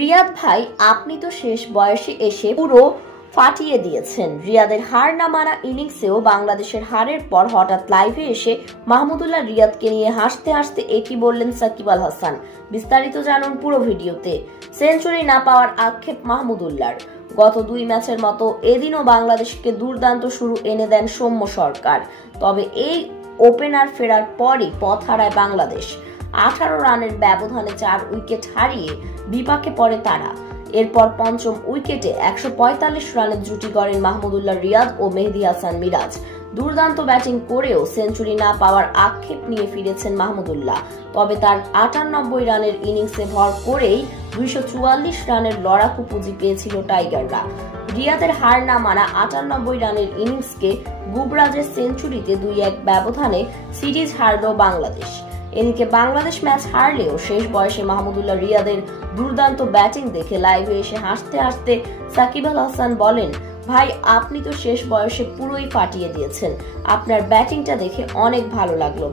রিয়াদ ভাই, আপনি তো শেষ বয়সে এসে পুরো ফাটিয়ে দিয়েছেন। রিয়াদের হার না মানা ইনিংসেও বাংলাদেশের হারের পর হঠাৎ লাইভে এসে মাহমুদুল্লাহ রিয়াদকে নিয়ে হাসতে হাসতে একই বললেন সাকিব আল হাসান। বিস্তারিত জানুন পুরো ভিডিওতে। সেঞ্চুরি না পাওয়ার আক্ষেপ মাহমুদুল্লাহর। গত 2 ম্যাচের মতো এদিনও বাংলাদেশকে দুর্দান্ত শুরু এনে দেন সৌম্য সরকার। তবে এই ওপেনার ফেরার পরই পথ হারায় বাংলাদেশ। 18 রানের ব্যবধানে 4 উইকেট হারিয়ে বিপাকে পড়ে তারা। এরপর পঞ্চম উইকেটে 145 রানের জুটি গড়েন মাহমুদুল্লাহ রিয়াদ ও মেহেদী হাসান মিরাজ। দুর্দান্ত ব্যাটিং করেও সেঞ্চুরি না পাওয়ার আক্ষেপ নিয়ে ফিরেছেন মাহমুদুল্লাহ। তবে তার 98 রানের ইনিংসে ভর করেই 244 রানের লড়াকু পুঁজি পেয়েছিল টাইগাররা। রিয়াদের হার না মানা 98 রানের ইনিংসকে গুবরাজের সেঞ্চুরিতে 2-1 ব্যবধানে সিরিজ হারল বাংলাদেশ। এদিকে বাংলাদেশ ম্যাচ হারলেও শেষ বয়সে মাহমুদুল্লাহ রিয়াদের দুর্দান্ত ব্যাটিং দেখে লাইভে এসে হাসতে হাসতে সাকিব আল হাসান বলেন, ভাই আপনি তো শেষ বয়সে পুরোই ফাটিয়ে দিয়েছেন। আপনার ব্যাটিংটা দেখে অনেক ভালো লাগলো।